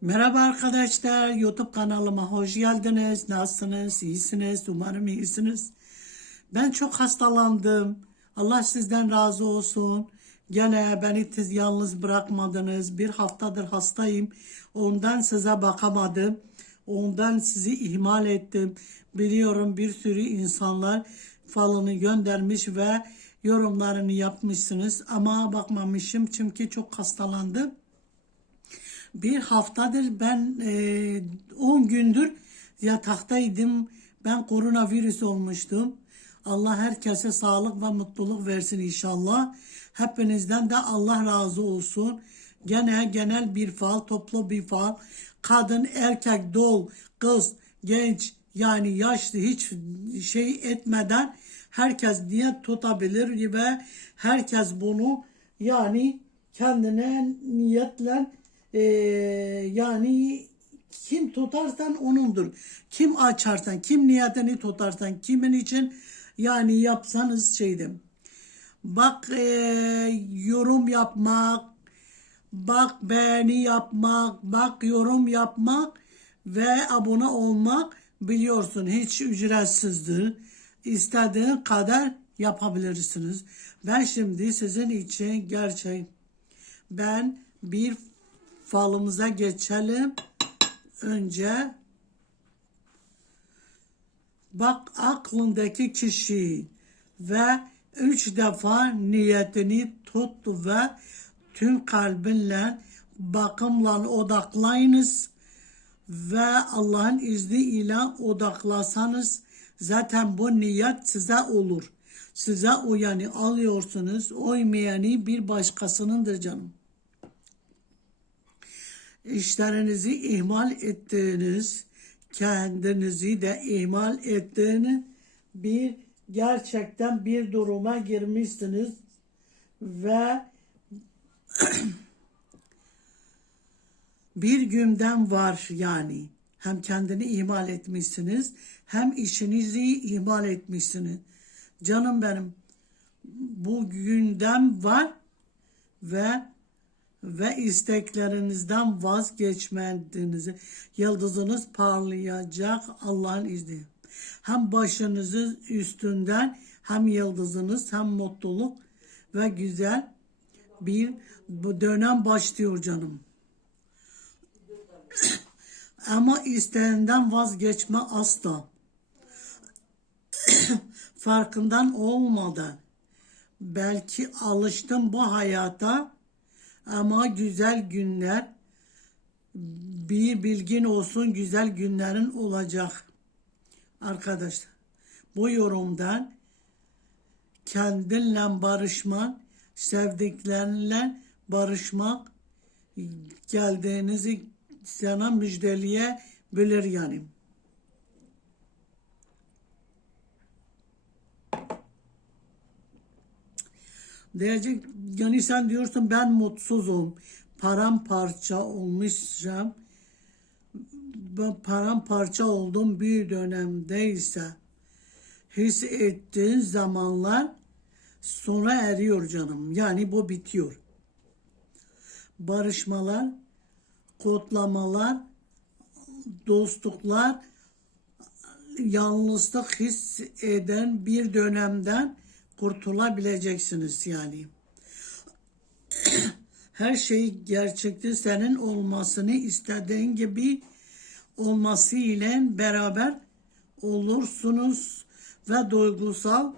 Merhaba arkadaşlar, YouTube kanalıma hoş geldiniz. Nasılsınız? İyisiniz? Umarım iyisiniz. Ben çok hastalandım. Allah sizden razı olsun. Gene beni tiz yalnız bırakmadınız. Bir haftadır hastayım. Ondan size bakamadım. Ondan sizi ihmal ettim. Biliyorum bir sürü insanlar falını göndermiş ve yorumlarını yapmışsınız. Ama bakmamışım çünkü çok hastalandım. Bir haftadır ben 10 gündür yataktaydım. Ben koronavirüs olmuştum. Allah herkese sağlık ve mutluluk versin inşallah. Hepinizden de Allah razı olsun. Gene genel bir fal, toplu bir fal. Kadın, erkek, dol, kız, genç yani yaşlı hiç şey etmeden herkes niyet tutabilir ve herkes bunu yani kendine niyetle ee, yani kim tutarsan onundur. Kim açarsan, kim niyetini tutarsan, kimin için yani yapsanız şeydim. Bak ee, yorum yapmak, bak beğeni yapmak, bak yorum yapmak ve abone olmak biliyorsun hiç ücretsizdir. İstediğin kadar yapabilirsiniz. Ben şimdi sizin için gerçek ben bir falımıza geçelim. Önce bak aklındaki kişi ve üç defa niyetini tut ve tüm kalbinle bakımla odaklayınız ve Allah'ın izniyle odaklasanız zaten bu niyet size olur. Size o yani alıyorsunuz. Oymayanı bir başkasınındır canım işlerinizi ihmal ettiğiniz, kendinizi de ihmal ettiğini bir gerçekten bir duruma girmişsiniz ve bir günden var yani. Hem kendini ihmal etmişsiniz hem işinizi ihmal etmişsiniz. Canım benim bu gündem var ve ve isteklerinizden vazgeçmediğinizi yıldızınız parlayacak Allah'ın izni. Hem başınızın üstünden hem yıldızınız hem mutluluk ve güzel bir dönem başlıyor canım. Ama isteğinden vazgeçme asla. Farkından olmadan belki alıştım bu hayata ama güzel günler bir bilgin olsun güzel günlerin olacak. Arkadaşlar bu yorumdan kendinle barışmak, sevdiklerinle barışmak geldiğinizi sana müjdeliye bilir yani. Diyecek yani sen diyorsun ben mutsuzum. Paramparça olmuşum. Ben paramparça oldum bir dönemdeyse hissettiğin zamanlar sonra eriyor canım. Yani bu bitiyor. Barışmalar, kodlamalar, dostluklar, yalnızlık hisseden bir dönemden kurtulabileceksiniz yani. Her şey gerçekte senin olmasını istediğin gibi olması ile beraber olursunuz ve duygusal,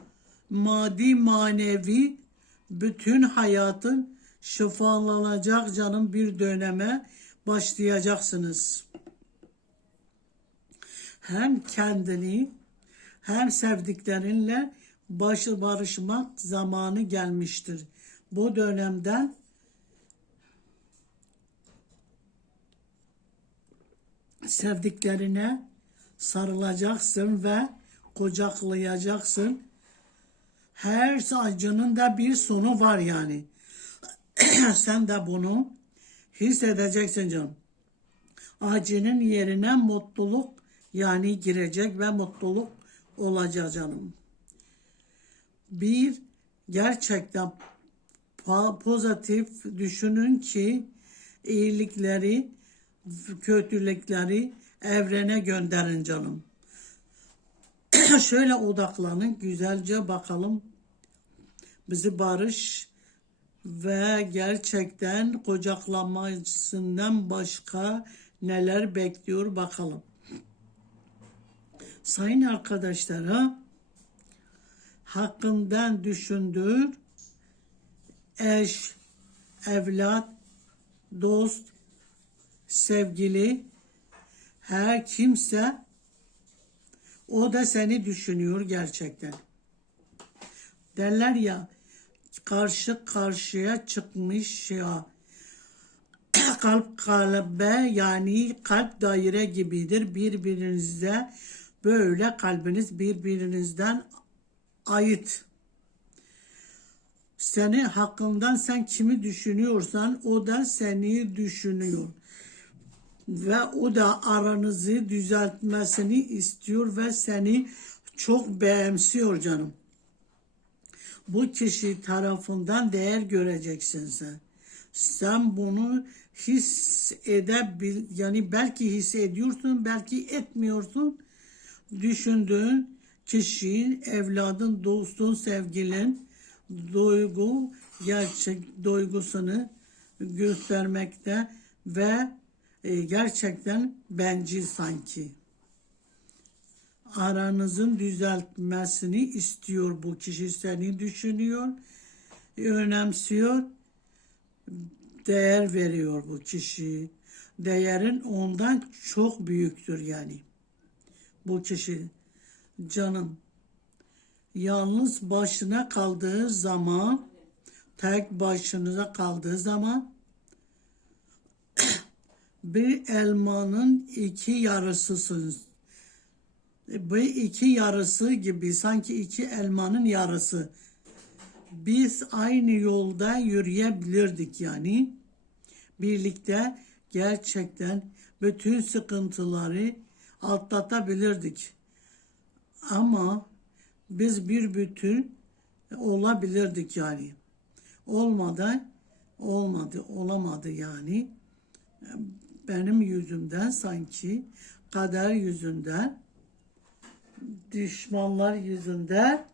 maddi, manevi bütün hayatın şifalanacak canım bir döneme başlayacaksınız. Hem kendini hem sevdiklerinle başı barışmak zamanı gelmiştir. Bu dönemden sevdiklerine sarılacaksın ve kucaklayacaksın. Her acının da bir sonu var yani. Sen de bunu hissedeceksin canım. Acının yerine mutluluk yani girecek ve mutluluk olacak canım bir gerçekten pozitif düşünün ki iyilikleri kötülükleri evrene gönderin canım. Şöyle odaklanın, güzelce bakalım. Bizi barış ve gerçekten kucaklanmasından başka neler bekliyor bakalım. Sayın arkadaşlara hakkından düşündür, eş, evlat, dost, sevgili, her kimse o da seni düşünüyor gerçekten. Derler ya karşı karşıya çıkmış ya kalp kalbe yani kalp daire gibidir birbirinize böyle kalbiniz birbirinizden ait. Seni hakkından sen kimi düşünüyorsan o da seni düşünüyor. Ve o da aranızı düzeltmesini istiyor ve seni çok beğensiyor canım. Bu kişi tarafından değer göreceksin sen. Sen bunu hissedebil yani belki hissediyorsun belki etmiyorsun. Düşündüğün kişinin, evladın, dostun, sevgilin duygu, gerçek duygusunu göstermekte ve e, gerçekten bencil sanki. Aranızın düzeltmesini istiyor bu kişi seni düşünüyor, önemsiyor, değer veriyor bu kişi. Değerin ondan çok büyüktür yani. Bu kişi canım yalnız başına kaldığı zaman tek başınıza kaldığı zaman bir elmanın iki yarısısınız. Bu iki yarısı gibi sanki iki elmanın yarısı. Biz aynı yolda yürüyebilirdik yani. Birlikte gerçekten bütün sıkıntıları atlatabilirdik. Ama biz bir bütün olabilirdik yani. Olmadı, olmadı, olamadı yani. Benim yüzümden sanki kader yüzünden, düşmanlar yüzünden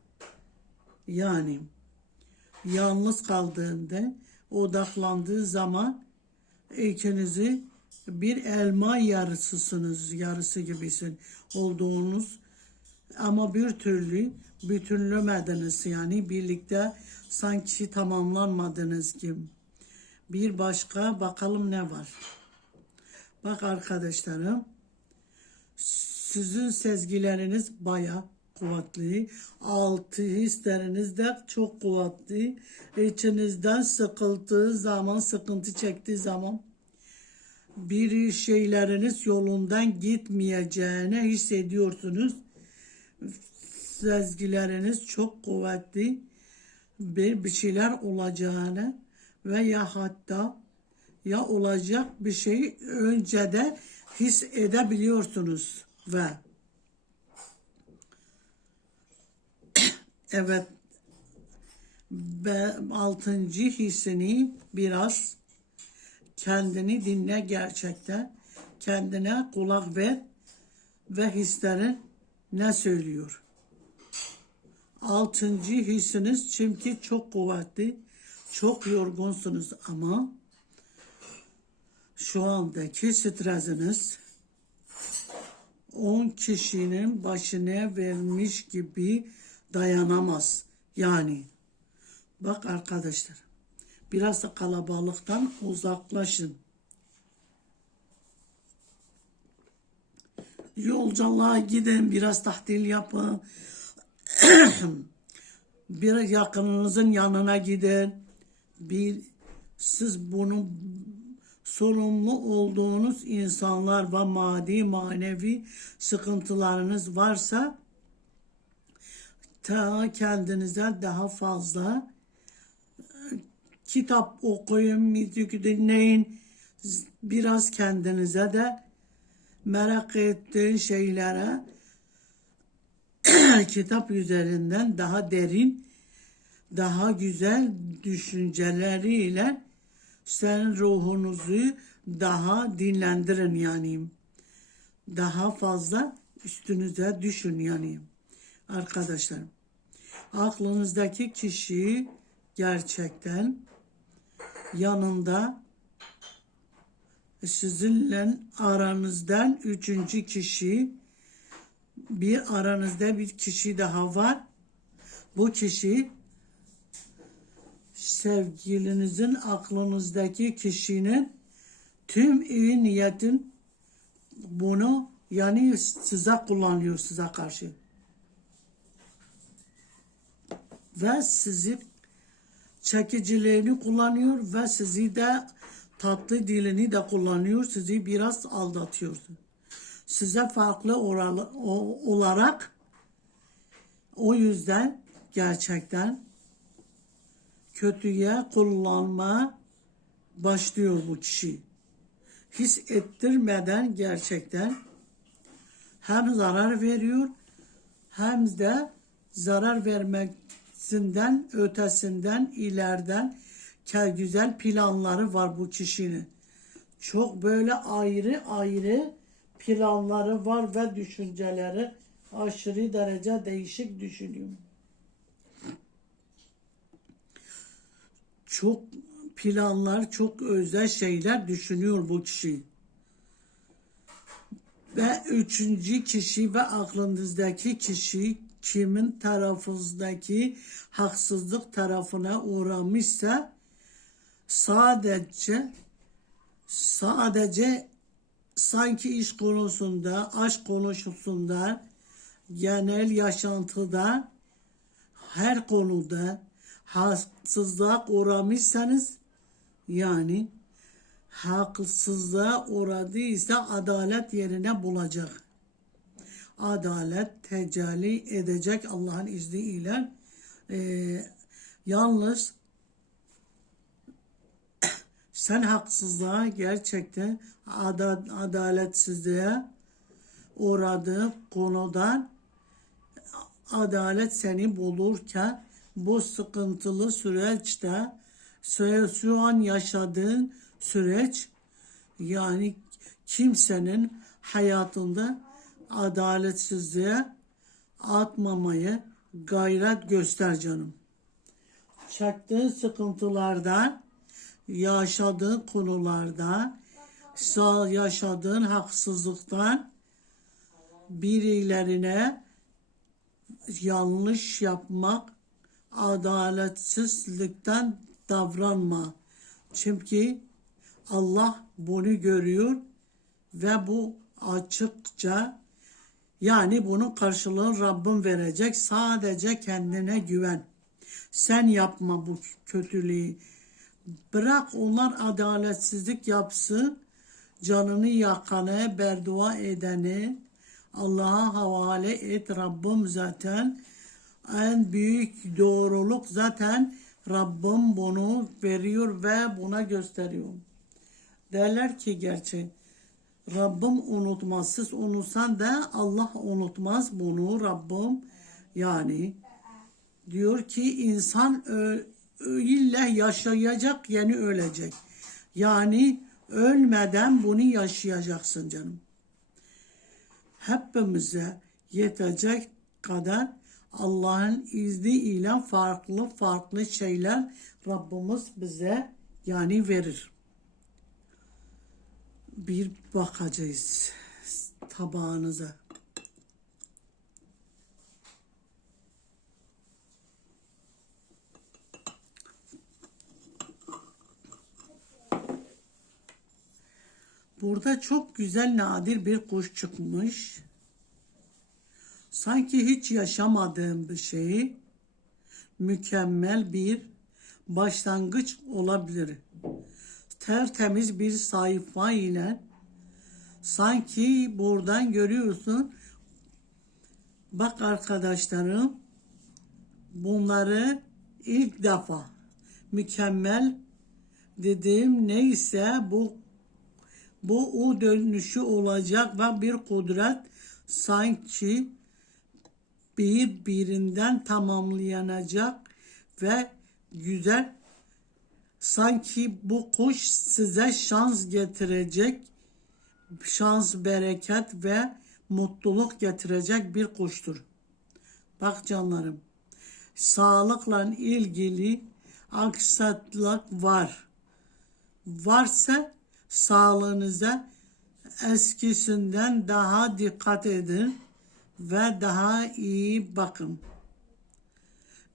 yani yalnız kaldığında odaklandığı zaman ikinizi bir elma yarısısınız, yarısı gibisin olduğunuz ama bir türlü bütünlemediniz yani birlikte sanki tamamlanmadınız gibi. Bir başka bakalım ne var. Bak arkadaşlarım sizin sezgileriniz baya kuvvetli. Altı hisleriniz de çok kuvvetli. İçinizden sıkıldığı zaman, sıkıntı çektiği zaman bir şeyleriniz yolundan gitmeyeceğini hissediyorsunuz sezgileriniz çok kuvvetli bir, bir şeyler olacağını veya hatta ya olacak bir şey önceden his edebiliyorsunuz ve evet ve altıncı hissini biraz kendini dinle gerçekten. Kendine kulak ver ve hislerin ne söylüyor. Altıncı hissiniz çünkü çok kuvvetli, çok yorgunsunuz ama şu andaki stresiniz 10 kişinin başına vermiş gibi dayanamaz. Yani bak arkadaşlar biraz da kalabalıktan uzaklaşın. Yolculuğa gidin biraz tahlil yapın. bir yakınınızın yanına gidin. Bir siz bunu sorumlu olduğunuz insanlar ve maddi manevi sıkıntılarınız varsa ta kendinize daha fazla e, kitap okuyun, müzik dinleyin. Biraz kendinize de merak ettiğin şeylere kitap üzerinden daha derin, daha güzel düşünceleriyle sen ruhunuzu daha dinlendirin yani. Daha fazla üstünüze düşün yani. Arkadaşlar aklınızdaki kişi gerçekten yanında sizinle aranızdan üçüncü kişi bir aranızda bir kişi daha var. Bu kişi sevgilinizin aklınızdaki kişinin tüm iyi niyetin bunu yani size kullanıyor size karşı. Ve sizi çekiciliğini kullanıyor ve sizi de tatlı dilini de kullanıyor. Sizi biraz aldatıyor. Size farklı olarak o yüzden gerçekten kötüye kullanma başlıyor bu kişi. His ettirmeden gerçekten hem zarar veriyor hem de zarar vermesinden ötesinden ileriden güzel planları var bu kişinin. Çok böyle ayrı ayrı planları var ve düşünceleri aşırı derece değişik düşünüyor. Çok planlar, çok özel şeyler düşünüyor bu kişi. Ve üçüncü kişi ve aklınızdaki kişi kimin tarafınızdaki haksızlık tarafına uğramışsa sadece sadece sanki iş konusunda, aşk konusunda, genel yaşantıda her konuda haksızlığa uğramışsanız yani haksızlığa uğradıysa adalet yerine bulacak. Adalet tecelli edecek Allah'ın izniyle. Ee, yalnız sen haksızlığa gerçekten ada, adaletsizliğe uğradığı konudan adalet seni bulurken bu sıkıntılı süreçte şu an yaşadığın süreç yani kimsenin hayatında adaletsizliğe atmamayı gayret göster canım. Çektiğin sıkıntılardan, yaşadığın konularda, yaşadığın haksızlıktan birilerine yanlış yapmak, adaletsizlikten davranma. Çünkü Allah bunu görüyor ve bu açıkça yani bunun karşılığını Rabbim verecek. Sadece kendine güven. Sen yapma bu kötülüğü. Bırak onlar adaletsizlik yapsın. Canını yakanı, berdua edeni Allah'a havale et. Rabbim zaten en büyük doğruluk zaten Rabbim bunu veriyor ve buna gösteriyor. Derler ki gerçi Rabbim unutmaz. Siz unutsan da Allah unutmaz bunu Rabbim. Yani diyor ki insan illa yaşayacak yani ölecek. Yani ölmeden bunu yaşayacaksın canım. Hepimize yetecek kadar Allah'ın izniyle farklı farklı şeyler Rabbimiz bize yani verir. Bir bakacağız tabağınıza. Burada çok güzel nadir bir kuş çıkmış. Sanki hiç yaşamadığım bir şey. Mükemmel bir başlangıç olabilir. Tertemiz bir sayfa ile sanki buradan görüyorsun. Bak arkadaşlarım bunları ilk defa mükemmel dediğim neyse bu bu o dönüşü olacak ve bir kudret sanki birbirinden tamamlanacak ve güzel Sanki bu kuş size şans getirecek, şans, bereket ve mutluluk getirecek bir kuştur. Bak canlarım, sağlıkla ilgili aksaklık var. Varsa sağlığınıza eskisinden daha dikkat edin ve daha iyi bakın.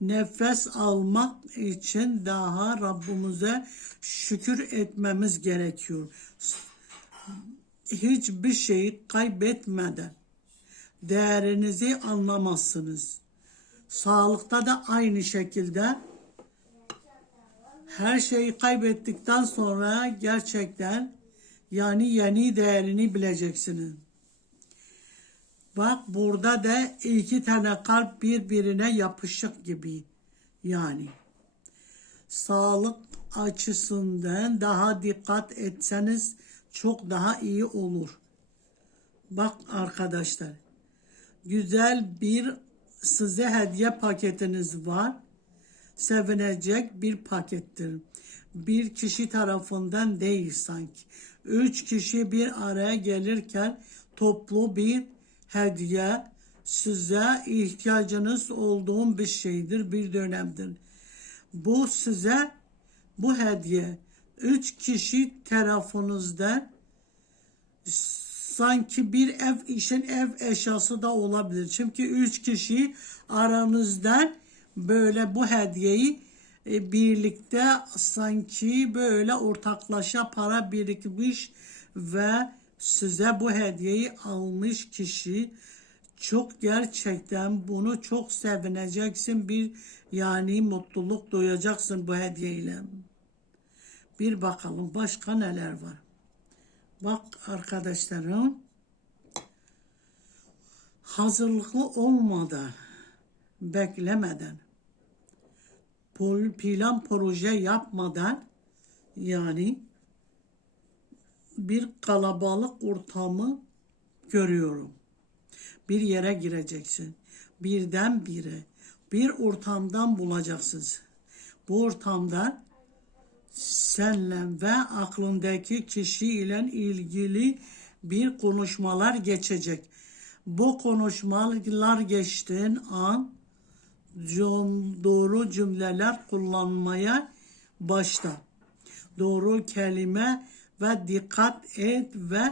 Nefes almak için daha Rabbimize şükür etmemiz gerekiyor. Hiçbir şeyi kaybetmeden değerinizi anlamazsınız. Sağlıkta da aynı şekilde her şeyi kaybettikten sonra gerçekten yani yeni değerini bileceksiniz. Bak burada da iki tane kalp birbirine yapışık gibi yani. Sağlık açısından daha dikkat etseniz çok daha iyi olur. Bak arkadaşlar güzel bir size hediye paketiniz var. Sevinecek bir pakettir. Bir kişi tarafından değil sanki. Üç kişi bir araya gelirken toplu bir hediye size ihtiyacınız olduğum bir şeydir, bir dönemdir. Bu size bu hediye üç kişi tarafınızdan sanki bir ev işin ev eşyası da olabilir. Çünkü üç kişi aranızdan böyle bu hediyeyi e, birlikte sanki böyle ortaklaşa para birikmiş ve size bu hediyeyi almış kişi çok gerçekten bunu çok sevineceksin bir yani mutluluk duyacaksın bu hediyeyle. Bir bakalım başka neler var. Bak arkadaşlarım hazırlıklı olmadan beklemeden plan proje yapmadan yani bir kalabalık ortamı görüyorum. Bir yere gireceksin. Birden bire bir ortamdan bulacaksınız. Bu ortamdan senle ve aklındaki kişiyle ilgili bir konuşmalar geçecek. Bu konuşmalar geçtiğin an doğru cümleler kullanmaya başla. Doğru kelime ve dikkat et ve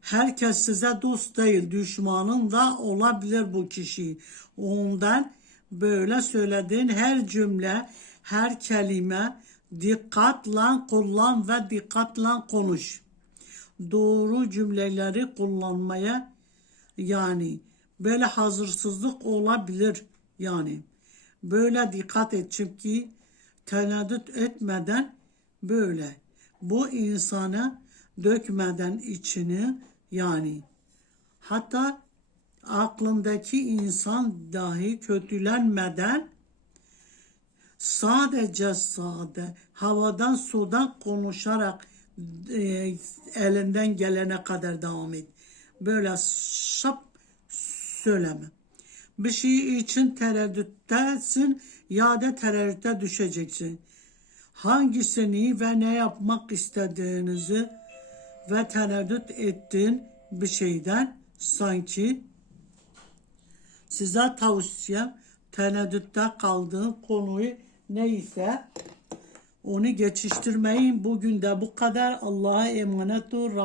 herkes size dost değil, düşmanın da olabilir bu kişi. Ondan böyle söylediğin her cümle, her kelime dikkatle kullan ve dikkatle konuş. Doğru cümleleri kullanmaya yani böyle hazırsızlık olabilir yani. Böyle dikkat et çünkü tereddüt etmeden böyle bu insana dökmeden içini yani hatta aklındaki insan dahi kötülenmeden sadece sade havadan sudan konuşarak e, elinden gelene kadar devam et. Böyle şap söyleme. Bir şey için tereddüttesin ya da tereddüte düşeceksin. Hangisini ve ne yapmak istediğinizi ve tereddüt ettiğin bir şeyden sanki size tavsiyem tereddütte kaldığın konuyu neyse onu geçiştirmeyin. Bugün de bu kadar. Allah'a emanet ol.